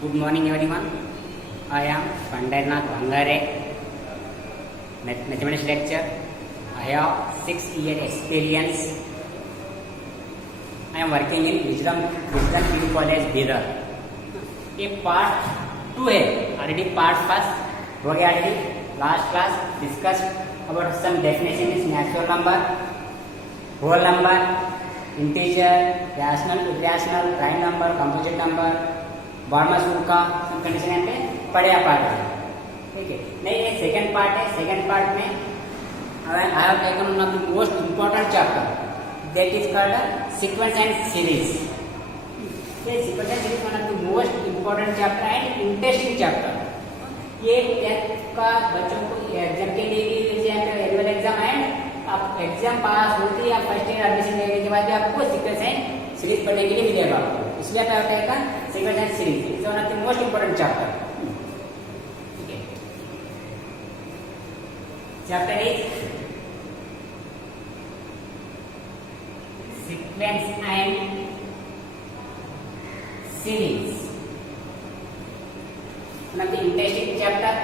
Good morning, everyone. I am Pandarnath Vangare, mathematics lecture. I have 6 year experience. I am working in Wisdom Degree College, Bidar. ये part 2 है. Already part 1 हो गया. Already last class discussed about some definition is natural number, whole number, integer, rational, irrational, prime number, composite number. बारहवां सूत्र का सब condition यहाँ पे पढ़े पार्ट है. ठीक है. नहीं, ये सेकंड पार्ट है. सेकंड पार्ट में I have taken one of the most important chapter that is called sequence and series. ये sequence and series one of the most important chapter and interesting chapter. ये 10th का बच्चों को exam के लिए भी जैसे एनुअल एग्जाम एंड आप एग्जाम पास होती है फर्स्ट ईयर एडमिशन लेने के बाद भी आपको सीक्वेंस एंड सीरीज पढ़ने के लिए मिलेगा. इसलिए क्या होता है sequence and series is one of the most important chapter. ठीक है. Chapter is sequence and series. One of the interesting chapter.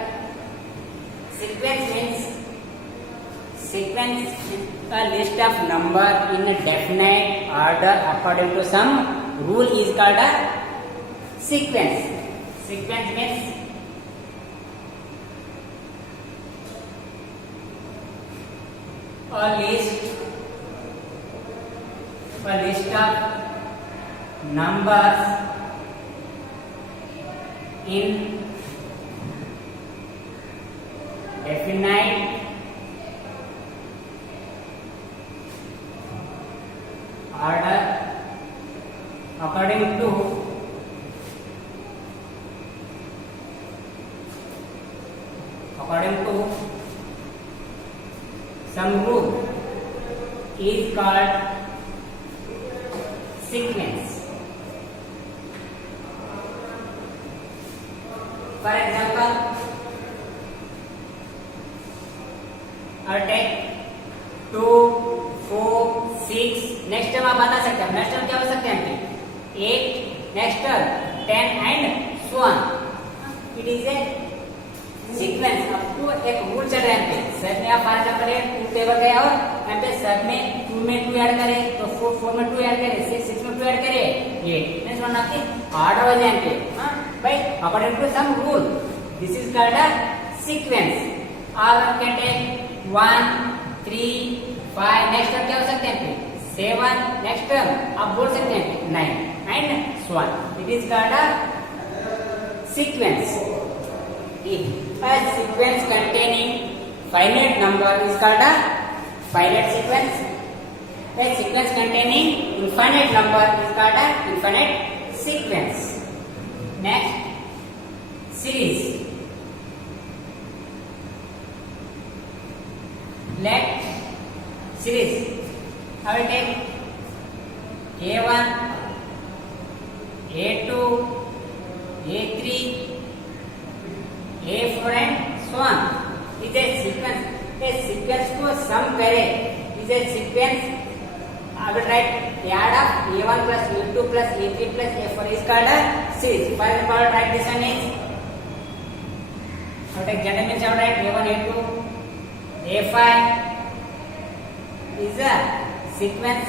Sequence is a list of number in a definite order according to some rule is called a sequence. Sequence means a list of numbers in definite order according to some rule is called sequence. For example, I'll take 2, 4, 6. Next term आप बता सकते हैं. Next term क्या हो सकते हैं? 8, next term 10 and so on. It is a sequence. आपको एक रूल चल रहा है. सब में आप 5 करें 2 टेबल गए और यहाँ पे सब में 2 में 2 ऐड करें तो 4 में 2 ऐड करें 6 में 2 ऐड करें 8. Means one of the order हो जाएंगे. हां भाई according to some rule. This is called a sequence. और आप कैन टेक 1, 3, 5. नेक्स्ट टर्म क्या हो सकते हैं? 7. नेक्स्ट टर्म आप बोल सकते हैं 9 and so on. It is called a sequence. A sequence containing finite number is called a finite sequence. A sequence containing infinite number is called a infinite sequence. Next, series. Let series. I will take A1, A2, A3, A4 and so on. Is a sequence. A sequence को sum करें. Is a sequence. I will write add of A1 plus A2 plus A3 plus A4 is called a series. For example, I will write this one is. I will take general means I will write A1, A2, A5 is a sequence.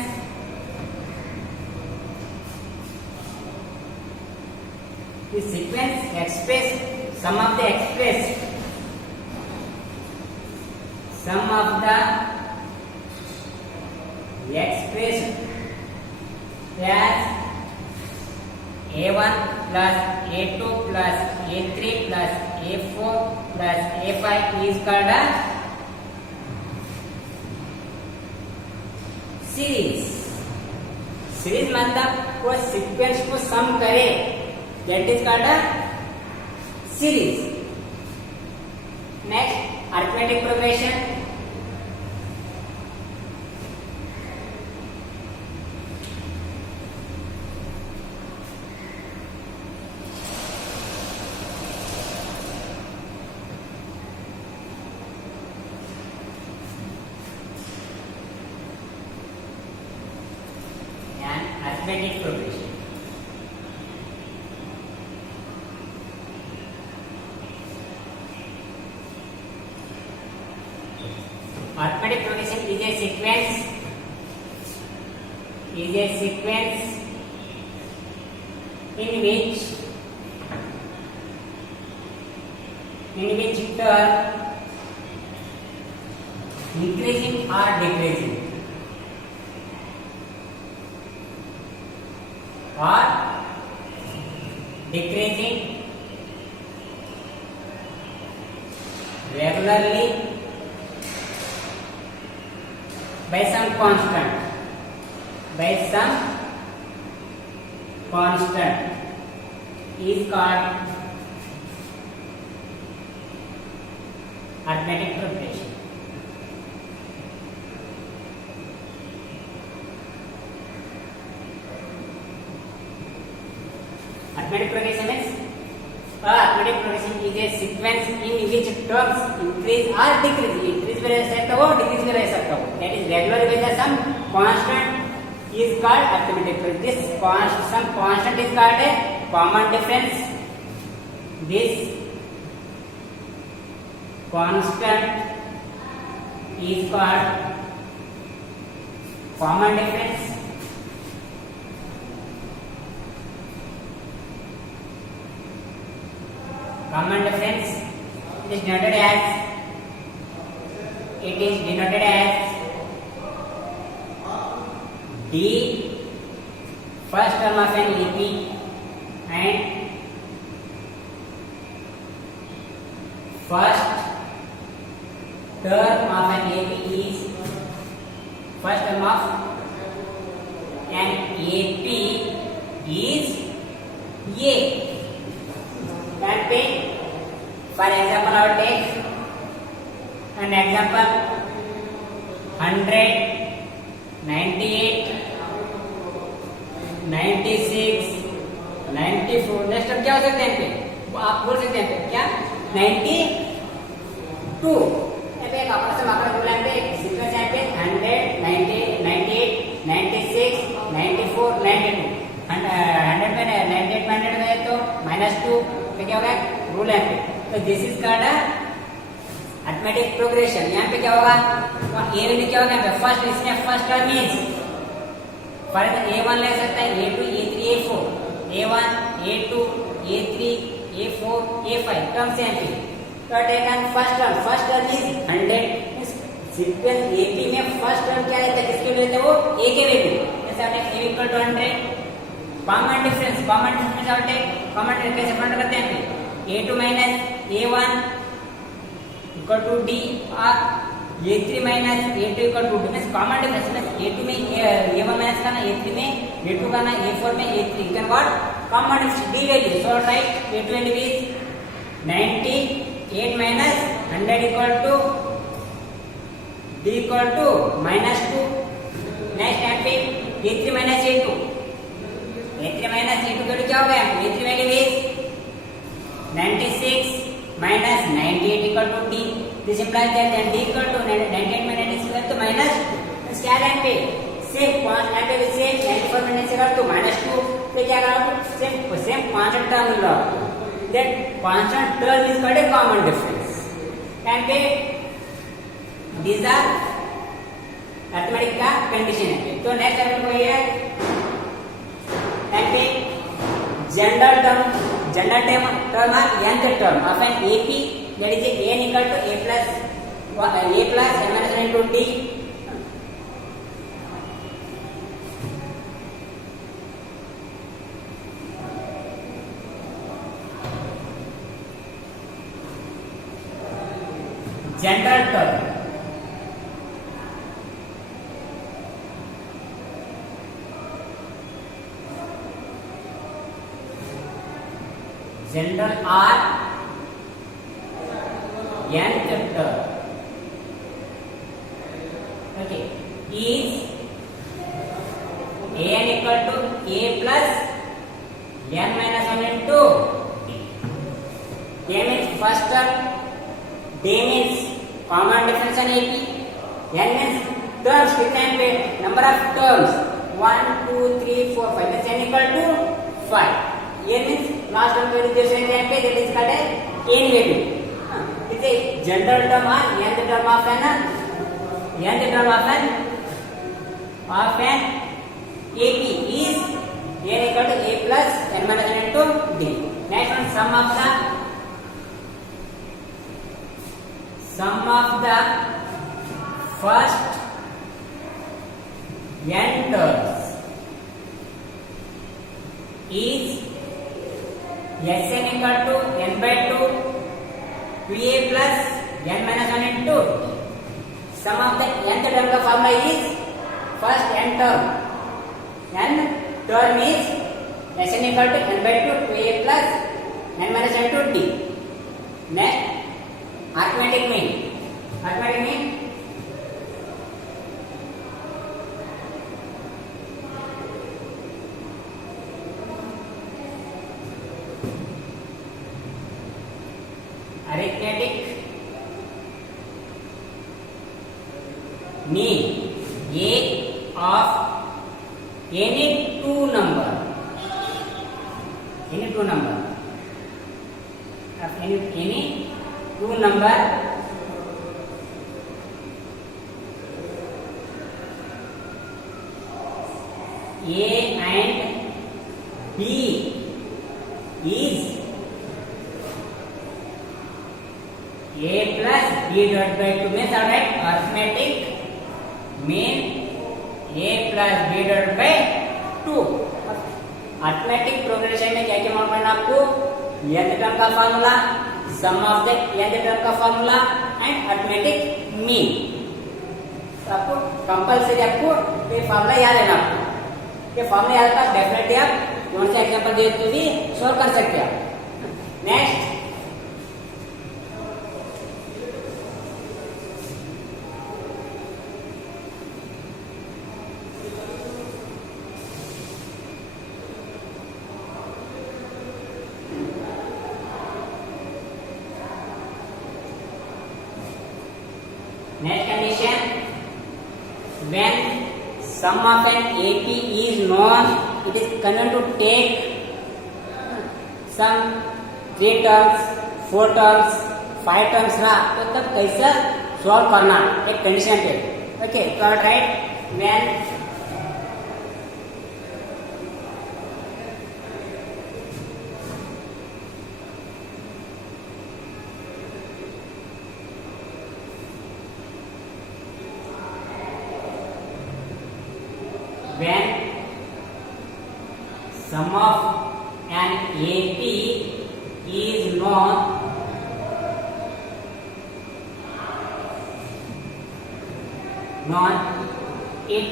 The sequence express sum of the expressed as A1 plus A2 plus A3 plus A4 plus A5 is called a series. Series मतलब वो sequence को सम करे. That is called a series. Next, arithmetic progression. And arithmetic progression. is a sequence in which term increasing or decreasing or decreasing regularly by some constant is called arithmetic progression. Arithmetic progression is a sequence in which terms increase or decrease. Increase भी रह सकता हो, decrease भी रह सकता हो. That is regular with some constant is called arithmetic progression. This some constant is called a common difference. This constant is called common difference. Common difference is denoted as d first term of an AP and first term of an AP is first term of an AP is A. That means, for example, I will take an example 100, 98, 96, 94. Next अब क्या हो सकते हैं पे? आप बोल सकते हैं क्या? 92. ऐसे एक आपस में आंकड़ा बोला है सीक्वेंस है पे 100, 90, 98, 96, 94, 92. 100 में 98 में 100 गए तो -2 तो क्या होगा? रूल है पे. तो this is called arithmetic progression. यहाँ पे क्या होगा? तो ए में क्या होगा? फर्स्ट इसमें first term is for A1 ले सकता है A2, A3, A4, A1, A2, A3, A4, A5 term से हैं. तो take on first term is 100. Sequence AP में फर्स्ट टर्म क्या रहता है? किसके लिए लेते हैं? वो A के वैल्यू. जैसे आप A equal to 100. Common difference कैसे फाइंड करते हैं? A2 minus A1 equal to D और A3 minus A2 equal to D. Means common difference में A2 में A1 माइनस करना, A3 में A2 करना, A4 में A3 can what common difference D value. So right A2 value is 98 minus 100 equal to D equal to -2. Next time पे A3 minus A2 क्या हो गया? A3 value is 96 minus 98 equal to D. This implies that then D equal to 98 minus 96 तो minus क्या line पे same 5 line पे same 94 minus equal to -2 तो क्या करा? सेम 5 टर्म मिल रहा है. That 5 term is called a common difference. Line पे these are arithmetic का कंडीशन है. तो नेक्स्ट टर्म को ये लाइन पे general term or nth term of an AP, that is n equal to a plus n minus 1 into D. General term. General or nth term, okay, is an equal to a plus n minus 1 into D. A means first term, D means common difference in AP, n means terms कितने पे? number of terms 1, 2, 3, 4, 5 means n equal to 5. A means last term value जैसे यहाँ पे that is called n value. इसे general term or nth term of an AP is n equal to a plus n minus n into d. Next one, sum of the first n terms is Sn equal to n by 2 2a plus n minus 1 into d. Sum of the nth term का formula is first n term. N term is Sn equal to n by 2 2a plus n minus 1 into d. Next, arithmetic mean. Arithmetic mean mean a of any two number of any two number a and b is a plus b divided by 2 means alright arithmetic mean a plus b divided by 2. Arithmetic progression में क्या क्या मालूम पड़ना आपको nth term का formula sum of the nth term का formula and arithmetic mean. तो आपको कंपलसरी आपको ये फार्मूला याद है ना. आपको ये फार्मूला याद था डेफिनेटली आप कौन सा एग्जांपल दे तो भी सॉल्व कर सकते हैं. Next next condition, when sum of an AP is known, it is convenient to take some 3 terms, 4 terms, 5 terms ना तो तब कैसे सॉल्व करना एक कंडीशन पे. ओके तो right when sum of an AP is known, it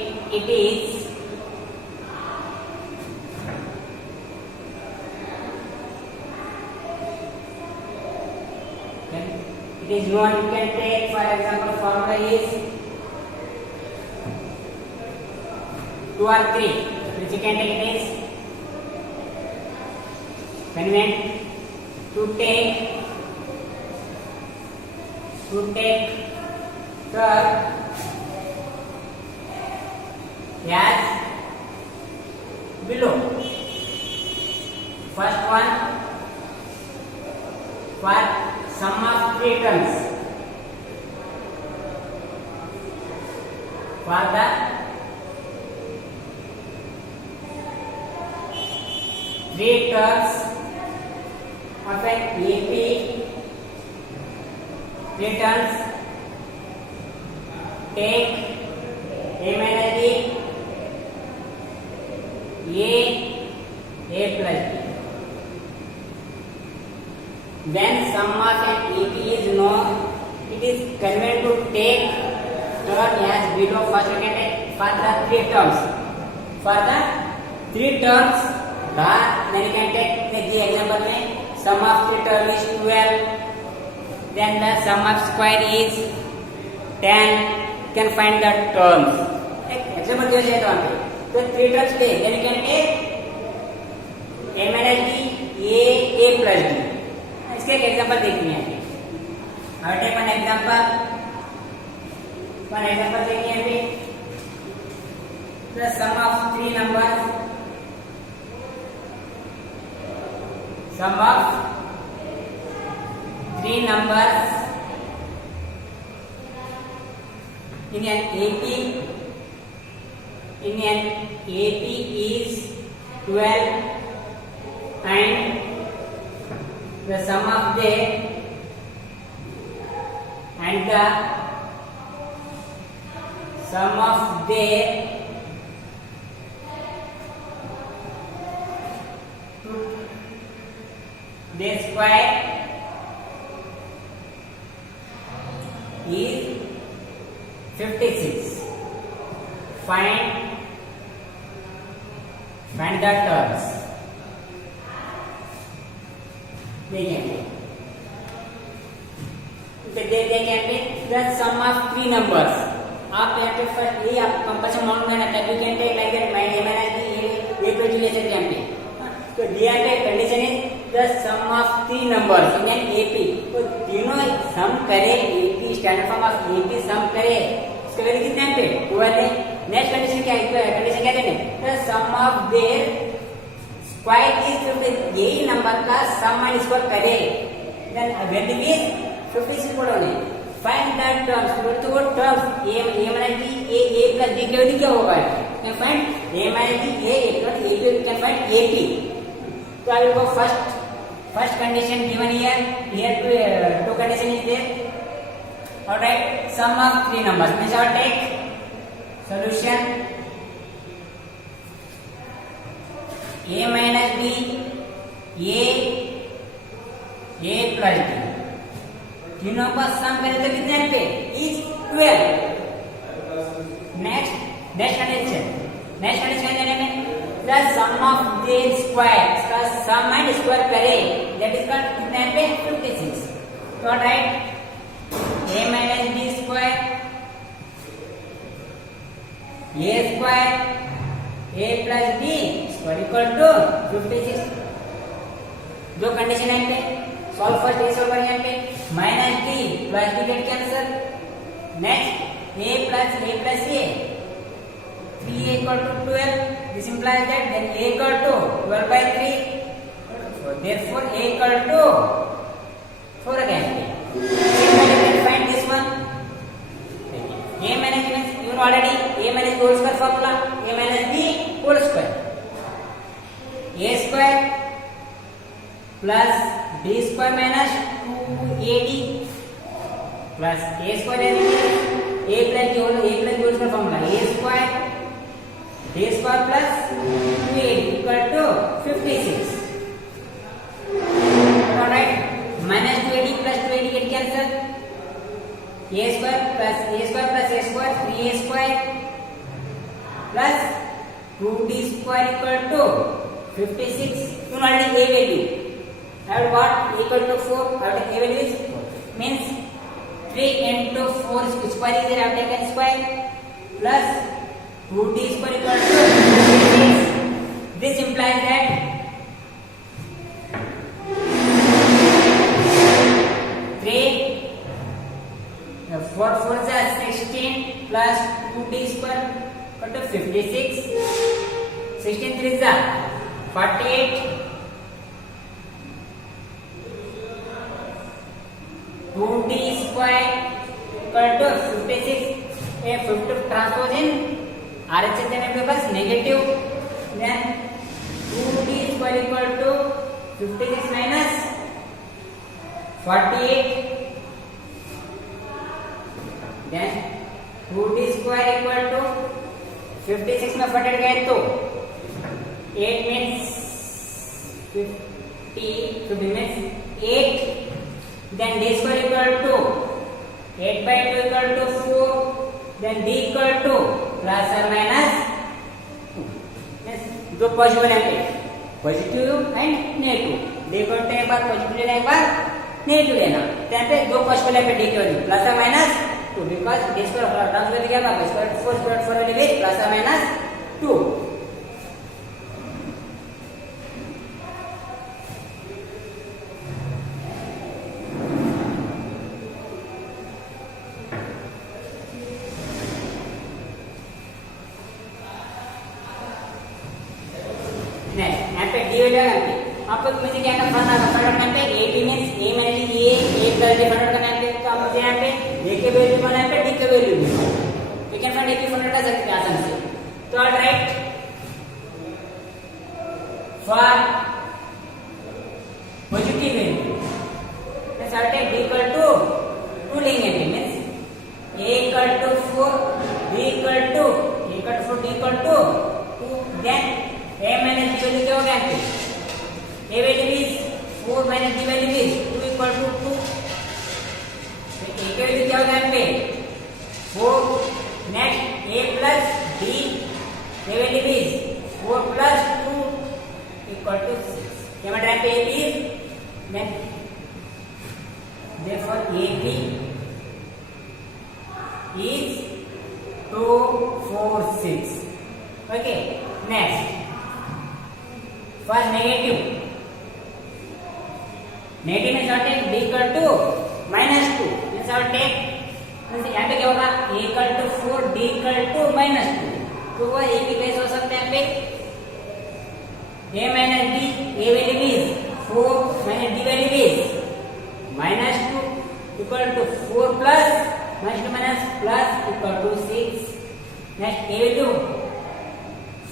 is known. You can take for example formula is 2 or 3, which you can take it is convenient to take the as below. First one for sum of 3 terms for the 3 terms of an AP, 3 terms take a minus b, a plus b. When sum of an AP is known, it is convenient to take term as below. First we can take for the 3 terms. For the 3 terms, then you can take the example में sum of 3 term is 12, then the sum of square is 10. You can find the terms. Example दिया जाए तो यहाँ पे 3 terms ले, then you can take a minus b, a plus b. इसके एक example देखनी है. और टेक वन एग्जांपल देखिए अभी. The sum of 3 numbers, in an AP in an AP is 12 and the sum of their square is 56. Find the terms. देखेंगे the sum of three numbers. आप यहाँ पे फर्स्ट ये आप कंपल्सन मालूम है ना, तब you can take like that minus ये पे ले सकते हैं यहाँ पे। तो दिया पे कंडीशन है the sum of three numbers in an AP, तो तीनों सम करे, AP standard form of AP sum करे, इसका वैल्यू कितना है पे 12 है। नेक्स्ट कंडीशन क्या है, कंडीशन क्या देने the sum of their square is 50, यही नंबर का सम एंड स्क्वायर करे, देन वैल्यू इज 56 पढ़ोगे। फाइंड द टर्म्स, तो वो terms a minus b a plus b की वैल्यू क्या होगा, can find a minus b a plus a की कैन फाइंड ap। तो I will go first condition given here two condition is there. All right, sum of three numbers means our take solution a minus b a plus b, तीनों का सम करें तो कितने पे is 12। Next condition देने में the sum of their square, इसका sum and square करे, दैट इज कॉल्ड कितना है पे 56। तो राइट a minus b square a square a plus b square equal to 56। जो कंडीशन है पे सॉल्व फर्स्ट ये सॉल्व करेंगे पे minus d plus d get cancel. Next a plus a 3a equal to 12, this implies that then a equal to 12 by 3, so therefore a equal to 4 again. Similarly we can find this one, a minus means you know already a minus whole square formula, a minus b whole square, a square plus b square minus 2ad plus a square is a plus b whole square formula, a square a square plus 2a equal to 56. Alright, minus 2ad plus 2ad get cancel, a square plus a square 3a square plus 2d square equal to 56. You know already a value, I have got equal to 4, I have taken a value is 4, means 3 into 4 square is there, I have taken square plus 2d square equal to 56. This implies that 4 4 is 16 plus 2d square equal to 56. 16 3 is 48. 2d square equal to 56. A 50 transpose in RHS देने पे बस negative, then 2d square equal to 56 minus 48, then 2d square equal to 56 में 48 गए तो 8 means 50 means 8, then d square equal to 8 by 2 equal to 4, then d equal to plus और minus जो positive है positive and negative, देखो एक बार positive लेना एक बार नेगेटिव लेना, यहाँ पे दो पॉजिटिव पे डी की वैल्यू प्लस और minus 2 because D square transfer किया बाकी स्क्वायर 4 वैल्यू विद प्लस और माइनस 2। यहाँ पे डी वैल्यू है, आपको मुझे क्या करना है फटाफट यहाँ पे ए बी मींस ए मैंने ये एक प्लस डी फटाफट करना है, तो आप मुझे यहाँ पे ए के वैल्यू बनाए पे डी के वैल्यू भी, वी कैन फाइंड ए की फटाफट कर सकते हैं आसान से। तो for positive value. Let's take b equal to 2 लेंगे means a equal to 4, b equal to 4, d equal to 2. Then a minus b value क्या होगा यहाँ पे? a value is 4 minus b value is 2 equal to 2. तो a की value क्या होगा यहाँ पे? 4. Next a plus b, a value is 4 plus 2 equal to 6. क्या मतलब यहाँ पे a is then therefore AB is 2, 4, 6. Okay. Next, for negative means our take b equal to minus 2. Means our take यहाँ पे क्या होगा? a equal to 4, d equal to minus 2. तो वो a की कैसे हो सकते हैं यहाँ पे? a minus d, a value is 4 minus d value is minus 2 equal to 4 plus minus 2 minus plus equal to 6. Next a value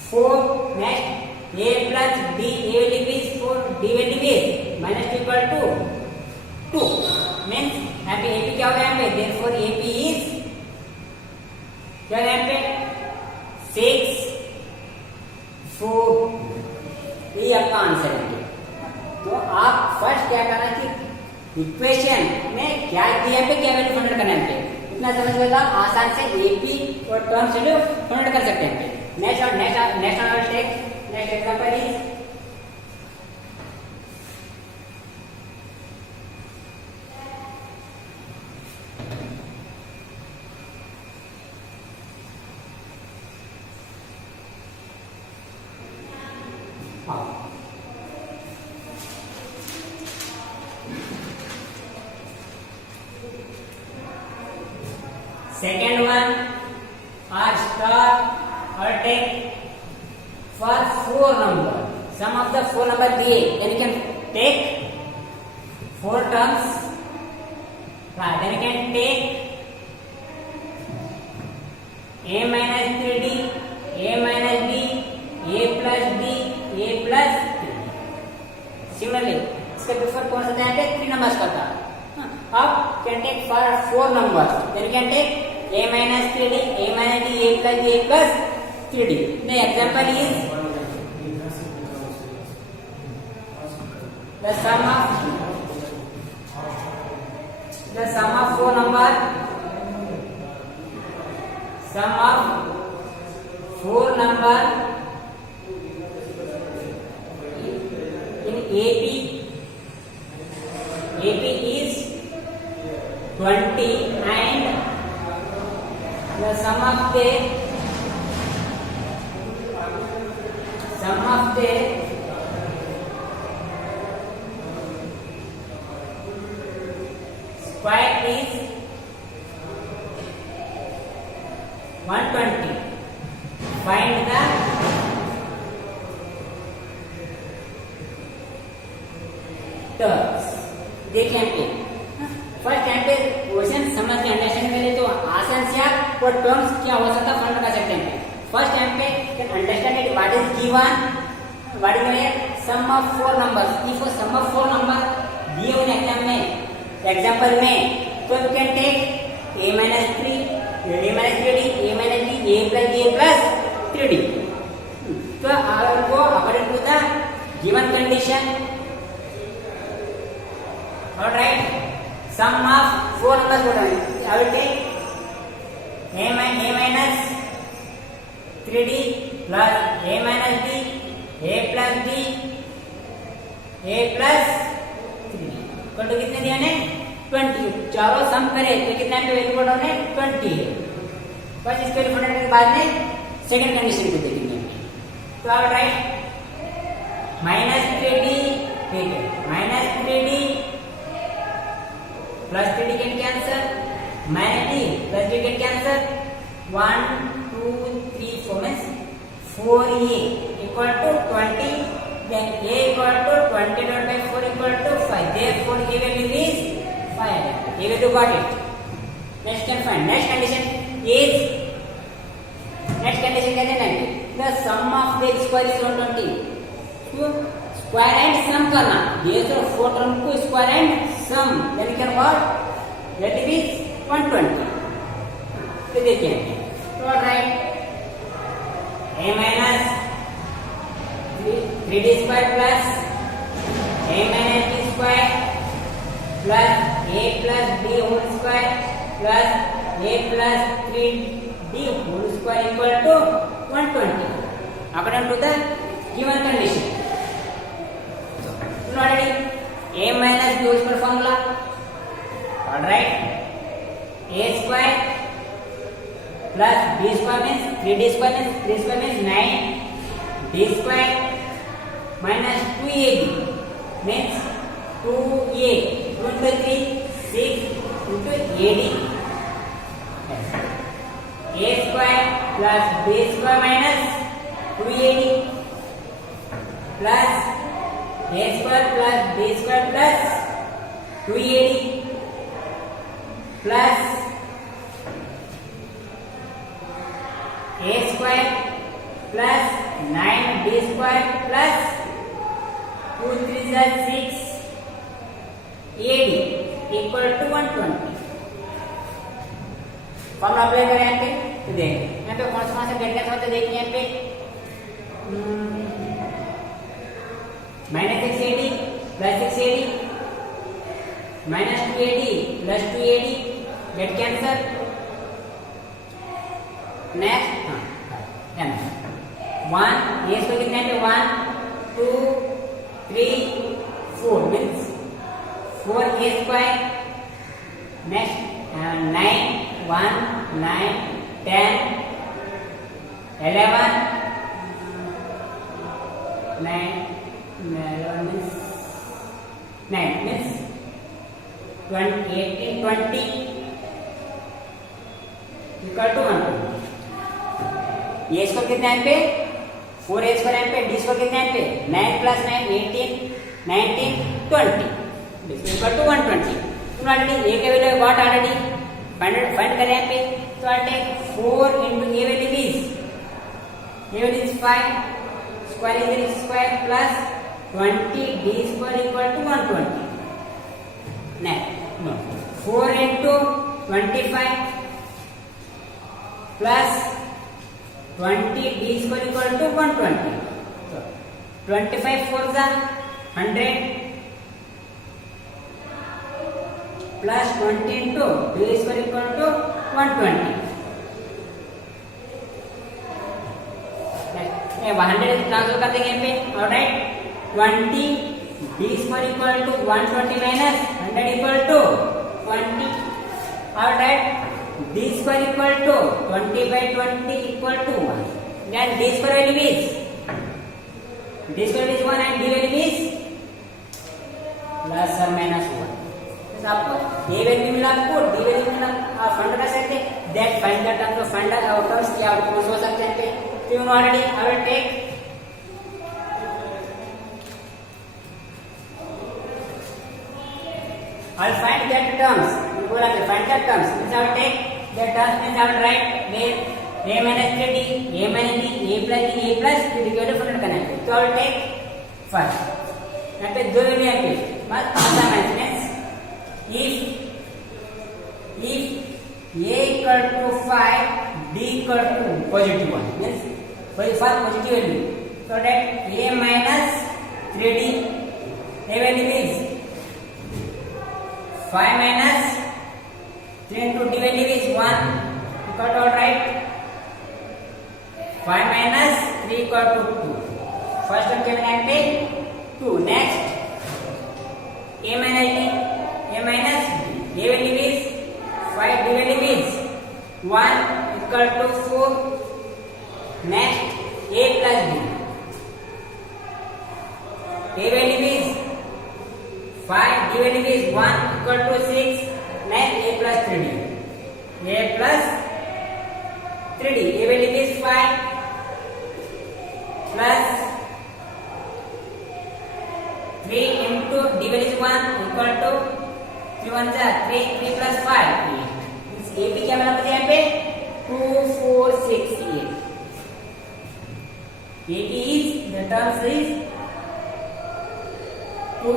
4. Next a plus b, a value is 4, d value is minus 2 equal to 2. Means यहाँ पे AP क्या होगा यहाँ पे? Therefore AP is क्या है यहाँ पे? 6, 4. ये आपका आंसर है। तो आप फर्स्ट क्या करना कि इक्वेशन में क्या दिया पे क्या वैल्यू फाइंड करना है, इतना समझ लेगा आसान से एपी और टर्म्स वैल्यू फाइंड कर सकते हैं। Next example is second one are star or take for 4 number. Sum of the 4 number दिए, then you can take 4 terms. Then you can take a minus 3d, a minus b, a plus b, a plus 3. Similarly, इसके before कौन सा यहाँ पे 3 numbers का था. अब can take for 4 numbers. Then you can take a minus 3d, a minus d, a plus d, a plus 3d. The example is the sum of 4 number. Sum of 4 number in AP is 20 and the sum of the square is 120. Find the terms. देखिए first यहाँ पे question समझ के understand करें तो आसान से आप वो टर्म्स क्या हो सकता है फाइंड कर सकते हैं। फर्स्ट यहाँ पे understand it what is given, what is sum of 4 numbers. If sum of 4 number दिए हुए एग्जांपल में तो you can take a minus 3, a minus 3d, a minus d, a plus 3d. तो आपको according to the given condition, alright, sum of 4 numbers what I will take a minus 3d plus a minus d, a plus d, a plus 3d equal to कितने दिया ने 20। चारों सम करें तो कितना पे वैल्यू बढ़ा ने 20 है। बस इसके वैल्यू बढ़ाने के बाद में सेकंड कंडीशन को देखेंगे। तो आप राइट minus 3d, ठीक है, minus 3d plus 3d can cancel, minus d plus d can cancel, 1 2 3 4 means 4a equal to 20, then a equal to 20 divided by 4 equal to 5, therefore a value is 5. A value got it. Next can find. Next condition क्या देना है, the sum of the square is 120. तो square and some करना, ये जो 4 term को square and some यानी क्या व्हाट दैट इज 120। तो देखिए तो राइट a minus 3d square plus a minus b square plus a plus b whole square plus a plus 3d whole square equal to 120 according to the given condition. So already a minus b whole square formula, all right, a square plus b square means 3d square means 3 square means 9, d square minus 2ab means 2a 2 into 3 6 into ad, a square plus b square minus 2ad plus a square plus b square plus 2ad plus a square plus 9b square plus 2 3 is 6 ad equal to 120। Formula apply करें यहाँ पे तो देख यहाँ पे कौन सा delta था तो देखिए यहाँ पे minus 6ad plus 6ad minus 2ad plus 2ad gate cancer. Next हाँ 1 ये इसको कितने पे 1 2 3 4 means 4a square. Next 9 1 9 10 11 9 11 means 9 means 20 18 20 equal to 120। ये स्क्वायर कितना है पे 4a स्क्वायर है पे डी स्क्वायर कितना है पे 9 plus 9 18 19 20 इक्वल टू 120। तो ऑलरेडी a के वैल्यू व्हाट ऑलरेडी फाइंड करें यहाँ पे तो I take 4 into a value is 5 square is square plus 20 d square equal to 120। next no 4 into 25 plus 20 d square equal to 120। so 25 4 is 100 plus 20 into d square equal to 120। ये 100 transfer कर देंगे पे alright 20 d square equal to 120 minus 100 equal to 20 alright d square equal to 20 by 20 equal to 1 then d square value is 1 and d value is plus or minus 1। आपको a value मिला आपको d value मिला आप find कर सकते हैं that find the term of find the outcomes क्या outcomes हो सकते हैं पे तो you know already I will take I'll find that terms बोला तो find that terms means I will take that terms means I will write where a minus 3d a minus b a plus b a plus 3d को different करना है तो I will take first यहाँ पे दो value यहाँ पे बस ऐसा means if a equal to 5 d equal to positive 1 means for positive value so that a minus 3d a value is 5 minus 3 into d value is 1 equal to alright 5 minus 3 equal to 2 first term क्या बना पे 2 next a minus d a minus b a value is 5 d value is 1 equal to 4 next a plus b a value is 5 d value is 1 equal to 6 next a plus 3d a plus 3d a value is 5 plus 3 into d value is 1 equal to 3 1 जा 3 3 plus 5 8 a भी क्या बना मुझे यहाँ पे 2 4 6 8 a is the terms is 2,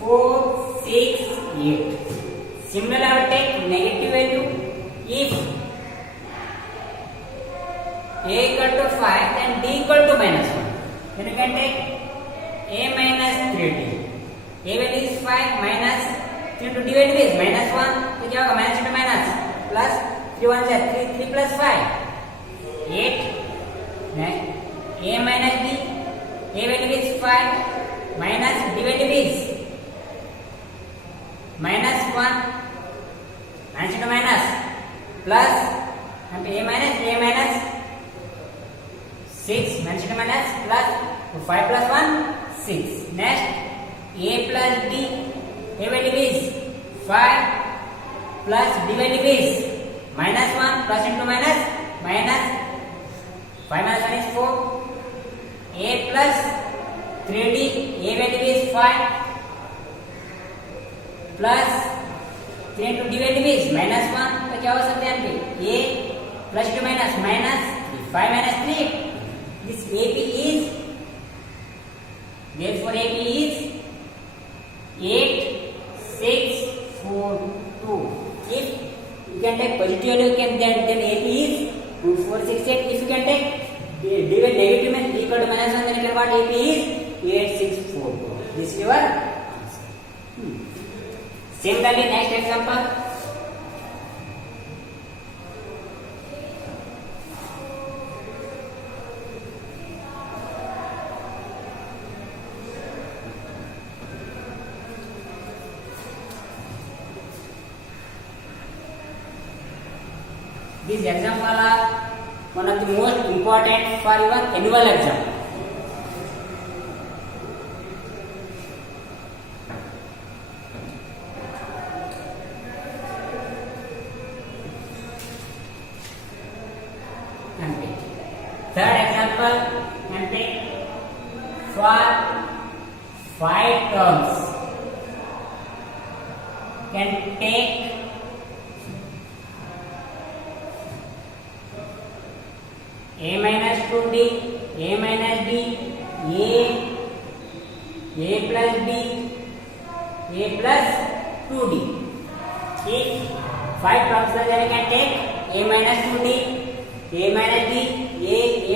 4, 6, 8. Similarly, I will take negative value. If a equal to 5, then d equal to minus 1. Then you can take a minus 3d. A value is 5 minus 3 to divide with minus 1. तो क्या होगा? Minus into minus plus 3 1 जा 3 3 plus 5 8. Next a minus b. A value is 5 minus divided with minus 1 minus into minus plus a minus 6 minus into minus plus 5 plus 1 6. Next a plus b. A value is 5 plus divided with minus 1 plus into minus minus 5 minus 1 is 4. A plus 3d. A value is 5 plus 3 into divided with minus 1. तो क्या हो सकता है? a plus to minus minus 5 minus 3. This AB is, therefore AB is 8 6 4 2. If you can take positive value, you can then AB is 2 4 6 8. If you can take divide negative means equal to minus 1, then you can what? AB is 8 6 4 2. This is your answer. Similarly, next example. These examples are one of the most important for your annual exam. Third example, for 5 terms can take a minus 2d, a minus b, a plus b, a plus 2d. If 5 terms are there, you can take a minus 2d, a minus b, a